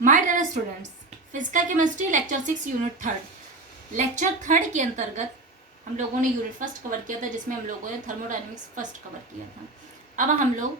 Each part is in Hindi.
My dear students, physical chemistry lecture 6 unit third. Lecture third के अंतर्गत हम लोगों ने यूनिट फर्स्ट कवर किया था, जिसमें हम लोगों ने थर्मोडायनेमिक्स फर्स्ट कवर किया था। अब हम लोग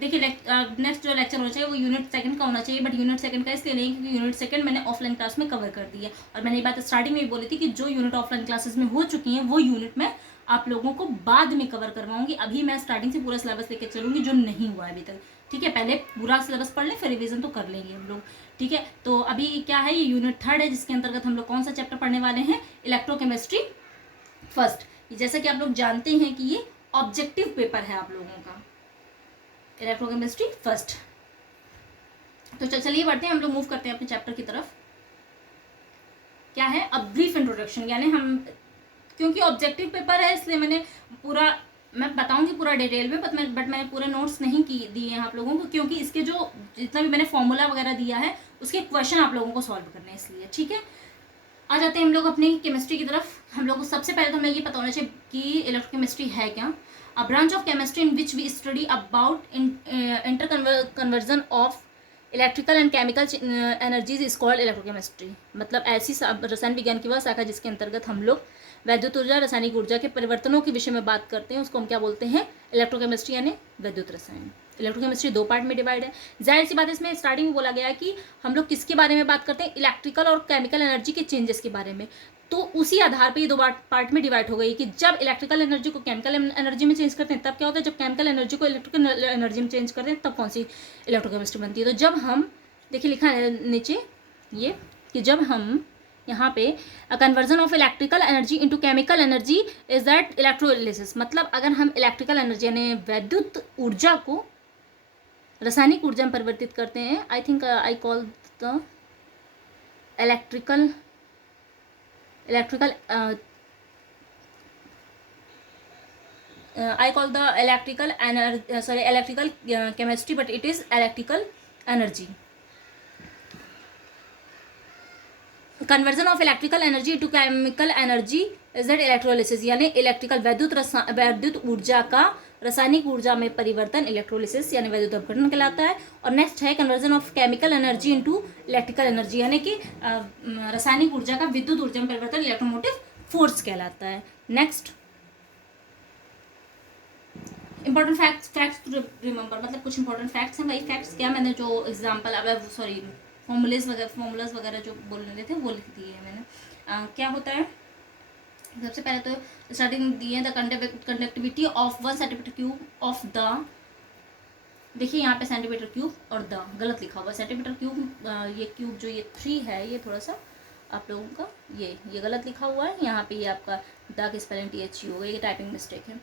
देखिए नेक्स्ट जो लेक्चर होना चाहिए वो यूनिट सेकंड का होना चाहिए, बट यूनिट सेकंड का इसलिए नहीं क्योंकि यूनिट सेकंड मैंने ऑफलाइन क्लास में कवर कर दी है। और मैंने ये बात स्टार्टिंग में ही बोली थी कि जो यूनिट ऑफलाइन क्लासेस में हो चुकी हैं वो यूनिट में आप लोगों को बाद में कवर करवाऊंगी। अभी मैं स्टार्टिंग से पूरा सिलेबस लेकर चलूंगी जो नहीं हुआ अभी तक। ठीक है, पहले पूरा सिलेबस पढ़ लें, फिर रिवीजन तो कर लेंगे हम लोग। ठीक है, तो अभी क्या है, ये यूनिट थर्ड है, जिसके अंतर्गत हम लोग कौन सा चैप्टर पढ़ने वाले हैं, इलेक्ट्रोकेमिस्ट्री फर्स्ट। जैसा कि आप लोग जानते हैं कि ये ऑब्जेक्टिव पेपर है आप लोगों का, इलेक्ट्रोकेमिस्ट्री फर्स्ट। तो चलिए बढ़ते हैं, हम लोग मूव करते हैं अपने चैप्टर की तरफ। क्या है, अ ब्रीफ इंट्रोडक्शन, यानी हम क्योंकि ऑब्जेक्टिव पेपर है इसलिए मैंने पूरा, मैं बताऊंगी पूरा डिटेल में, बट मैंने पूरे नोट्स नहीं दिए हैं आप लोगों को, क्योंकि इसके जो जितना भी मैंने फॉर्मूला वगैरह दिया है उसके क्वेश्चन आप लोगों को सॉल्व करने हैं, इसलिए। ठीक है, आ जाते हैं हम लोग अपनी केमिस्ट्री की तरफ। हम लोग को सबसे पहले तो हमें ये पता होना चाहिए कि इलेक्ट्रोकेमिस्ट्री है क्या। A branch of chemistry in which we study about inter conversion of electrical and chemical energies is called electrochemistry. मतलब ऐसी रसायन विज्ञान की वह शाखा जिसके अंतर्गत हम लोग वैद्युत ऊर्जा, रासायनिक ऊर्जा के परिवर्तनों के विषय में बात करते हैं, उसको हम क्या बोलते हैं, इलेक्ट्रोकेमिस्ट्री यानी वैद्युत रसायन। इलेक्ट्रोकेमिस्ट्री दो पार्ट में डिवाइड है। जाहिर सी बात है, इसमें स्टार्टिंग में बोला गया है कि हम लोग किसके बारे में बात करते हैं, इलेक्ट्रिकल और केमिकल एनर्जी के चेंजेस के बारे में। तो उसी आधार पर ये दो पार्ट में डिवाइड हो गई कि जब इलेक्ट्रिकल एनर्जी को केमिकल एनर्जी में चेंज करते हैं तब क्या होता है, जब केमिकल एनर्जी को इलेक्ट्रिकल एनर्जी में चेंज करते हैं तब कौन सी इलेक्ट्रोकेमिस्ट्री बनती है। तो जब हम देखिए लिखा है नीचे ये कि जब हम यहाँ पे conversion of electrical energy into chemical energy is that electrolysis. मतलब अगर हम इलेक्ट्रिकल एनर्जी यानी वैद्युत ऊर्जा को रासायनिक ऊर्जा में परिवर्तित करते हैं, I think I call the electrical I call the electrical chemistry, but it is electrical energy. Conversion of electrical energy to chemical energy is that electrolysis, यानी इलेक्ट्रिकल वैद्युत ऊर्जा का रासायनिक ऊर्जा में परिवर्तन इलेक्ट्रोलिसिस यानी वैद्युत अपघटन कहलाता है। और नेक्स्ट है conversion of chemical energy into electrical energy, यानी कि रासायनिक ऊर्जा का विद्युत ऊर्जा में परिवर्तन इलेक्ट्रोमोटिव फोर्स कहलाता है। Next important facts to remember, मतलब कुछ इंपॉर्टेंट फैक्ट्स हैं। वही फैक्ट्स क्या, मैंने जो एग्जाम्पल फॉर्मूलाज वगैरह जो बोल रहे थे वो लिख दिए हैं मैंने। क्या होता है, सबसे पहले तो स्टार्टिंग दिए the conductivity of 1 centimetre cube of the, देखिए यहाँ पे सेंटीमीटर क्यूब और द गलत लिखा हुआ, सेंटीमीटर क्यूब ये क्यूब जो ये 3 है ये थोड़ा सा आप लोगों का ये गलत लिखा हुआ है, यहाँ पे ये आपका द की स्पेलिंग THE हो गई, ये टाइपिंग मिस्टेक है।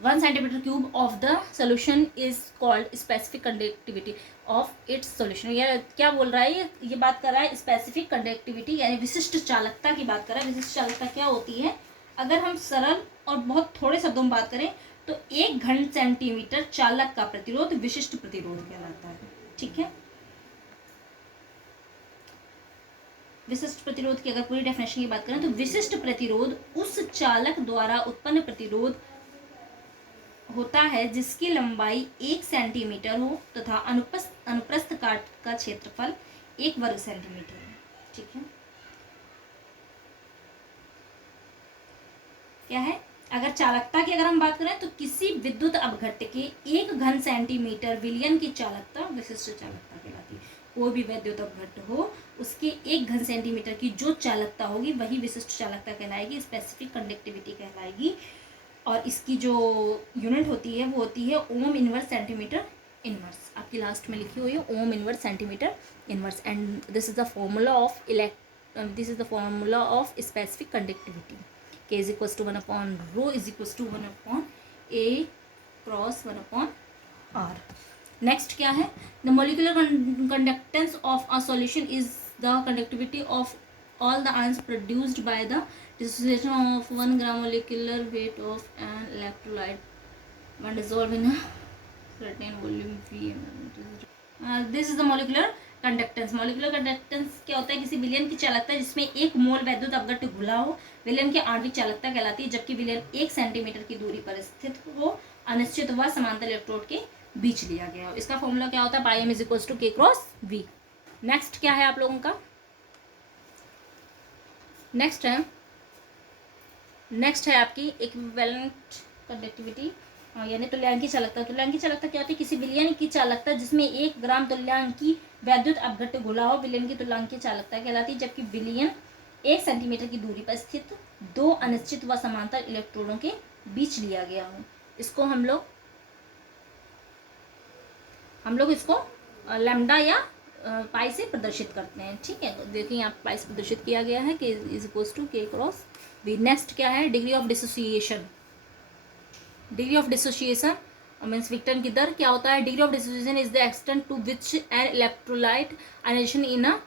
1 centimetre cube of the solution is called specific conductivity of its solution. ये क्या बोल रहा है, ये बात कर रहा है स्पेसिफिक कंडक्टिविटी यानी विशिष्ट चालकता की बात कर रहा है। विशिष्ट चालकता क्या होती है, अगर हम सरल और बहुत थोड़े शब्दों में बात करें तो 1 घन सेंटीमीटर चालक का प्रतिरोध विशिष्ट प्रतिरोध कहलाता है। ठीक है, विशिष्ट प्रतिरोध की अगर पूरी डेफिनेशन की बात करें तो विशिष्ट प्रतिरोध उस चालक द्वारा उत्पन्न प्रतिरोध होता है जिसकी लंबाई 1 सेंटीमीटर हो तथा अनुप्रस्थ काट का क्षेत्रफल 1 वर्ग सेंटीमीटर है। ठीक है, क्या है, अगर चालकता की अगर हम बात करें तो किसी विद्युत अपघट्य के 1 घन सेंटीमीटर विलयन की चालकता विशिष्ट चालकता कहलाती है। कोई भी वैद्युत अपघट्य हो उसके 1 घन सेंटीमीटर की जो चालकता होगी वही विशिष्ट चालकता कहलाएगी, स्पेसिफिक कंडक्टिविटी कहलाएगी। और इसकी जो यूनिट होती है वो होती है ओम इनवर्स सेंटीमीटर इनवर्स, आपकी लास्ट में लिखी हुई है ohm inverse centimetre inverse. And this is the formula of specific conductivity, K is equals to 1/ρ is equals to 1/A cross 1/R। Next क्या है, the molecular conductance of a solution is the conductivity of all the ions produced by the dissociation of 1 gram molecular weight of an electrolyte when dissolved in a certain volume V. This is the molecular conductance. molecular conductance क्या होता है, किसी विलयन की चालकता जिसमें 1 मोल वैद्युत अपघट्य घुला हो, विलयन की आणविक चालकता कहलाती है, जबकि विलयन 1 सेंटीमीटर की दूरी पर स्थित हो, अनिश्चित व समांतर इलेक्ट्रोड के बीच लिया गया हो। इसका फॉर्मूला क्या होता है, pi m is equals to K cross V। Next क्या है आप लोगों का, नेक्स्ट है आपकी इक्विवेलेंट कंडक्टिविटी, यानी तुल्यांकी चालकता। तुल्यांकी चालकता क्या होती है, किसी विलयन की चालकता जिसमें 1 ग्राम तुल्यांकी वैद्युत अपघट्य घुला हो, विलयन की तुल्यांकी चालकता कहलाती है। जबकि विलयन 1 सेंटीमीटर की दूरी पर स्थित 2 अनिश्चित व समांतर इलेक्ट्रोनों के बीच लिया गया हो। इसको हम लोग इसको लैम्डा या पाई से प्रदर्शित करते हैं। ठीक है, देखिए यहाँ पाई से प्रदर्शित किया गया है, k is equals to k cross b. Next क्या है, degree of dissociation. Degree of dissociation means विक्टन की दर क्या होता है, degree of dissociation is the extent to which an electrolyte ionization in a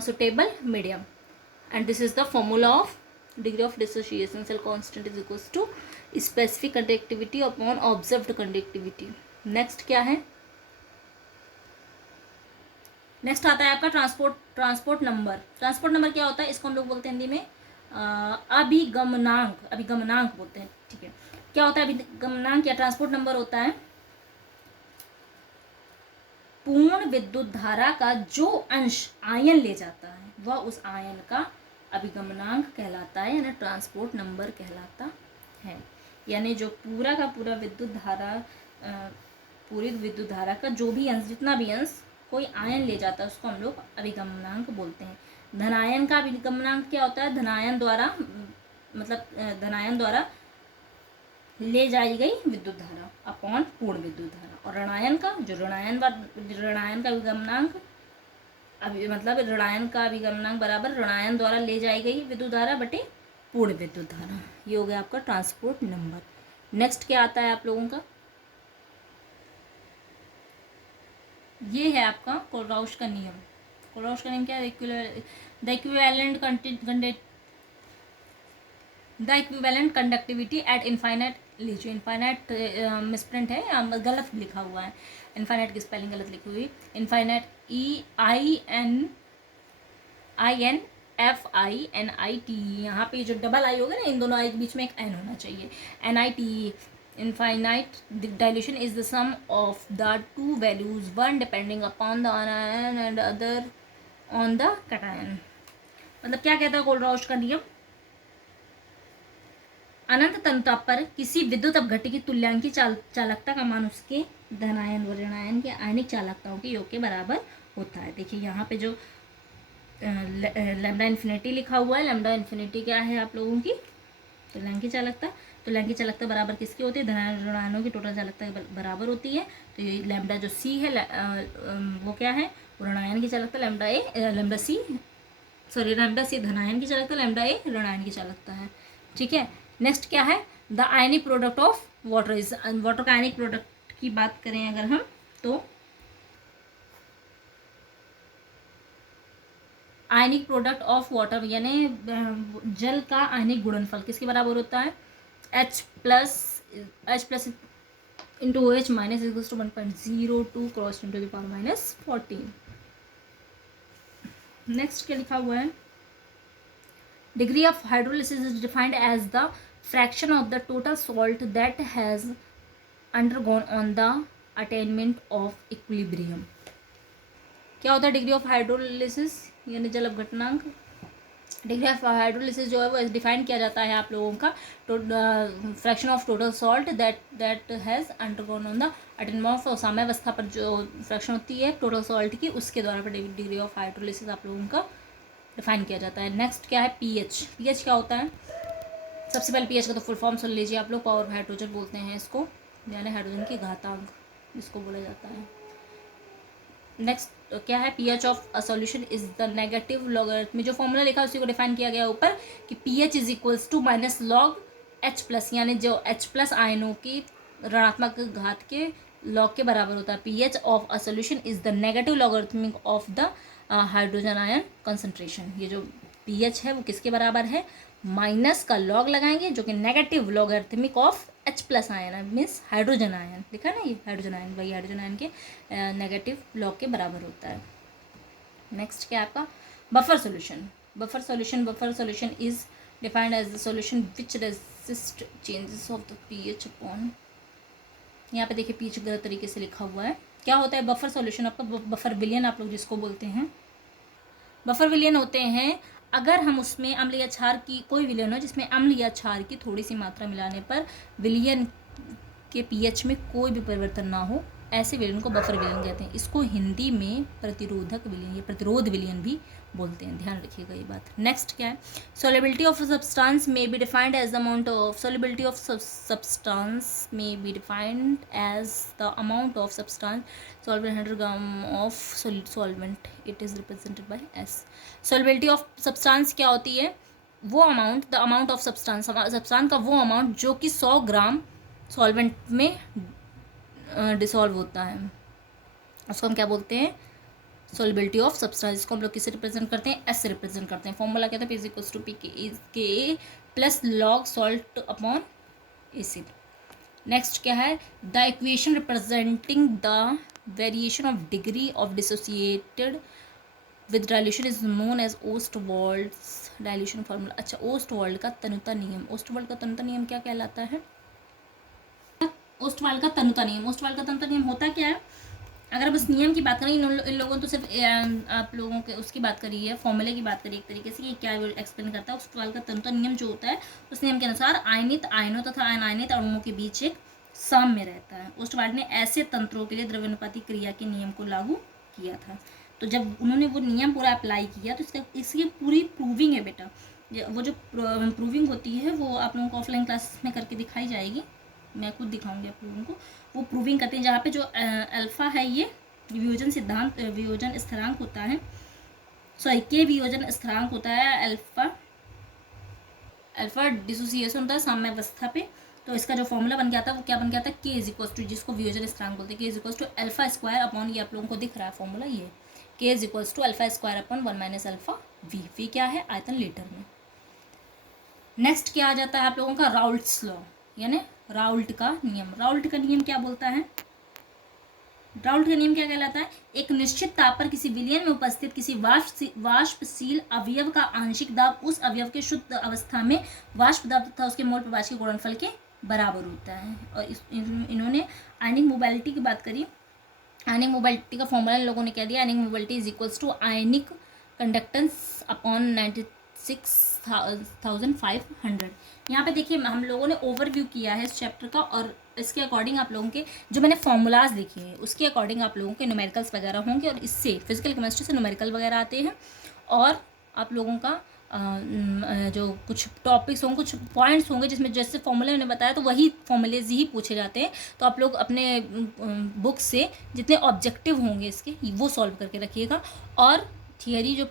suitable medium, and this is the formula of degree of dissociation. Cell constant is equals to specific conductivity upon observed conductivity. Next क्या है, नेक्स्ट आता है आपका ट्रांसपोर्ट नंबर। ट्रांसपोर्ट नंबर क्या होता है, इसको हम लोग बोलते हैं हिंदी में अभिगमनांक बोलते हैं। ठीक है, क्या होता है अभिगमनांक या ट्रांसपोर्ट नंबर होता है पूर्ण विद्युत धारा का जो अंश आयन ले जाता है वह उस आयन का अभिगमनांक कहलाता है, यानी ट्रांसपोर्ट नंबर कहलाता है। यानी जो पूरा का पूरा विद्युत धारा पूरी विद्युत धारा का जो भी अंश, जितना भी अंश कोई आयन ले जाता है उसको हम लोग अभिगमनांक बोलते हैं। धनायन का अभिगमनांक क्या होता है, धनायन द्वारा धनायन द्वारा ले जाई गई विद्युत धारा अपॉन पूर्ण विद्युत धारा। और ऋणायन का ऋणायन का अभिगमनांक ऋणायन का अभिगमनांक बराबर ऋणायन द्वारा ले जाई गई विद्युत धारा बटे पूर्ण विद्युत धारा। ये हो गया आपका ट्रांसपोर्ट नंबर। नेक्स्ट क्या आता है आप लोगों का, ये है आपका कोलराउश का नियम। कोलराउश का नियम क्या है, the equivalent conductivity eight infinite, लीजिए इनफाइनाइट मिसप्रिंट है, गलत लिखा हुआ है, इनफाइनाइट की स्पेलिंग गलत लिखी हुई। इनफाइनाइट INFINIT, यहाँ पे जो डबल आई होगा ना, इन दोनों आई के बीच में एक एन होना चाहिए, NITE। Infinite dilution is the sum of the two values, one depending upon the anion and other on the cation। मतलब क्या कहता है कोलराउश का नियम, अनंत तंत्र पर किसी विद्युत अपघट्य की तुल्यांकी चालकता का मान उसके धनायन व ऋणायन के आयनिक चालकताओं के योग के बराबर होता है। देखिए यहाँ पे जो लैम्डा इन्फिनिटी लिखा हुआ है, लैम्डा इन्फिनिटी क्या है आप लोगों की तुल्यांकी चालकता। तुल्यांकी चालकता बराबर किसकी होती है, धनायन ऋणायनों की टोटल चालकता बराबर होती है। तो ये लैम्डा जो सी है वो क्या है, ऋणायन की चालकता, लैम्डा सी धनायन की चालकता, लैम्डा ए ऋणायन की चालकता है। ठीक है, नेक्स्ट क्या है, the ionic product of water is, water का आयनिक प्रोडक्ट की बात करें अगर हम, तो आयनिक प्रोडक्ट ऑफ वाटर यानी जल का आयनिक गुणनफल किसके बराबर होता है, H plus into OH minus equals to 1.02 cross into the power -14। Next क्या लिखा हुआ है, degree of hydrolysis is defined as the fraction of the total salt that has undergone on the attainment of equilibrium. क्या होता है डिग्री ऑफ हाइड्रोलिसिस यानी जल अपघटनांक। डिग्री ऑफ हाइड्रोलिसिस जो है वो डिफाइन किया जाता है आप लोगों का fraction of total salt that has undergone on the attainment of, साम्यावस्था पर जो फ्रैक्शन होती है टोटल सॉल्ट की, उसके द्वारा पर डिग्री ऑफ हाइड्रोलिसिस आप लोगों का डिफाइन किया जाता है। नेक्स्ट क्या है, पीएच। पीएच क्या होता है, सबसे पहले पीएच का तो फुल फॉर्म सुन लीजिए आप लोग, पावर ऑफ हाइड्रोजन बोलते हैं इसको, यानी हाइड्रोजन की घातांक इसको बोला जाता है। नेक्स्ट क्या है, pH of a solution is the negative logarithm, जो फॉर्मूला लिखा है उसी को डिफाइन किया गया ऊपर कि pH is equals to minus log H plus, यानी जो H प्लस आयनों की ऋणात्मक घात के लॉग के बराबर होता है। PH of a solution is the negative logarithmic of the hydrogen ion concentration. ये जो पीएच है वो किसके बराबर है, माइनस का लॉग लगाएंगे जो कि negative logarithmic of H plus ion है, मीन्स हाइड्रोजन आयन लिखा ना, ये हाइड्रोजन आयन, वही हाइड्रोजन आयन के नेगेटिव लॉग के बराबर होता है। नेक्स्ट क्या है आपका buffer solution. Buffer solution is defined as the solution which resist changes of the pH upon, यहाँ पे देखिए पीएच गलत तरीके से लिखा हुआ है। क्या होता है बफर सॉल्यूशन आपका, बफर विलयन आप लोग जिसको बोलते हैं, बफर विलियन होते हैं अगर हम उसमें अम्ल या क्षार की, कोई विलियन हो जिसमें अम्ल या क्षार की थोड़ी सी मात्रा मिलाने पर विलियन के पीएच में कोई भी परिवर्तन ना हो, ऐसे विलियन को बफर विलियन कहते हैं। इसको हिंदी में प्रतिरोधक विलियन या प्रतिरोध विलियन भी बोलते हैं, ध्यान रखिएगा ये बात। नेक्स्ट क्या है, solubility of substance may be defined as the amount of solubility of substance may be defined as the amount of substance solvent 100 gram of solvent, it is represented by S. Solubility of substance क्या होती है, वो amount, the amount of substance, substance का वो अमाउंट जो कि 100 ग्राम सॉल्वेंट में डिसॉल्व होता है, उसको हम क्या बोलते हैं, सॉल्युबिलिटी ऑफ सब्सटेंस। इसको हम लोग किसे रिप्रेजेंट करते हैं, एस से रिप्रेजेंट करते हैं। फॉर्मूला क्या था, P equals to k plus log salt upon acid. Next क्या है, the equation representing the variation of degree of dissociated with dilution is known as Ostwald's dilution formula. अच्छा, ओस्टवाल्ड का तनुता नियम, ओस्टवाल्ड का तनुता नियम क्या कहलाता है, ओस्टवाल्ड का तनुता नियम। ओस्टवाल्ड का तनुता नियम होता क्या है, अगर हम इस नियम की बात करें, इन लोगों ने तो सिर्फ आप लोगों के उसकी बात करी है, फॉर्मूले की बात करी एक तरीके से, ये क्या एक्सप्लेन करता है। ओस्टवाल्ड का तनुता नियम जो होता है, उस नियम के अनुसार आयनित आयनों तथा अनायनित अणुओं के बीच एक साम्य रहता है। ओस्टवाल्ड ने ऐसे तंत्रों के लिए द्रव्यानुपाती क्रिया के नियम को लागू किया था। तो जब उन्होंने वो नियम पूरा अप्लाई किया तो इसकी पूरी प्रूविंग है बेटा। वो जो प्रूविंग होती है वो आप लोगों को ऑफलाइन क्लास में करके दिखाई जाएगी, मैं खुद दिखाऊंगी आप लोगों को। वो प्रूविंग करते हैं जहाँ पे जो अल्फा है ये वियोजन सिद्धांत, वियोजन स्थिरांक होता है, सॉरी के वियोजन स्थिरांक होता है, अल्फा डिसोसिएशन होता है साम्यावस्था पे। तो इसका जो फॉर्मूला बन गया था वो क्या बन गया था, के इज इक्वल्स टू, जिसको वियोजन स्थिरांक बोलते हैं, K is equals to alpha square upon, ये आप लोगों को दिख रहा है फॉर्मूला, ये K is equals to alpha square upon 1 minus alpha V. V क्या है, आयतन लीटर में। नेक्स्ट क्या आ जाता है आप लोगों का, राउल्ट्स लॉ, यानी राउल्ट का नियम। राउल्ट का नियम क्या बोलता है, राउल्ट का नियम क्या कहलाता है, एक निश्चित ताप पर किसी विलयन में उपस्थित किसी वाष्पशील अवयव का आंशिक दाब उस अवयव के शुद्ध अवस्था में वाष्प दाब तथा उसके मोल प्रवाह के गुणनफल के बराबर होता है। और इन्होंने आयनिक मोबाइलिटी की बात करी। आयनिक मोबाइलिटी का फॉर्मूला इन लोगों ने क्या दिया, ionic mobility is equals to ionic conductance upon 96,500। यहाँ पे देखिए हम लोगों ने ओवरव्यू किया है इस चैप्टर का, और इसके अकॉर्डिंग आप लोगों के जो मैंने फॉर्मूलाज लिखे हैं उसके अकॉर्डिंग आप लोगों के न्यूमेरिकल्स वगैरह होंगे, और इससे फिजिकल केमिस्ट्री से न्यूमेरिकल वगैरह आते हैं। और आप लोगों का जो कुछ टॉपिक्स होंगे, कुछ पॉइंट्स होंगे जिसमें जैसे फॉर्मूले मैंने बताया तो वही फॉर्मूलेज ही पूछे जाते हैं। तो आप लोग अपने बुक से जितने ऑब्जेक्टिव होंगे इसके वो सॉल्व करके रखिएगा, और थियरी जो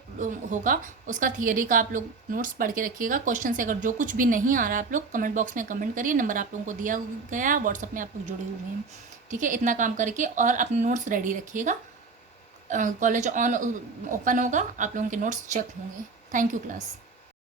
होगा उसका थियरी का आप लोग नोट्स पढ़ के रखिएगा। क्वेश्चन से अगर जो कुछ भी नहीं आ रहा आप लोग कमेंट बॉक्स में कमेंट करिए, नंबर आप लोगों को दिया गया, व्हाट्सअप में आप लोग जुड़े हुए हैं, ठीक है। इतना काम करके और अपने नोट्स रेडी रखिएगा। कॉलेज ऑन ओपन होगा, आप लोगों के नोट्स चेक होंगे। Thank you class.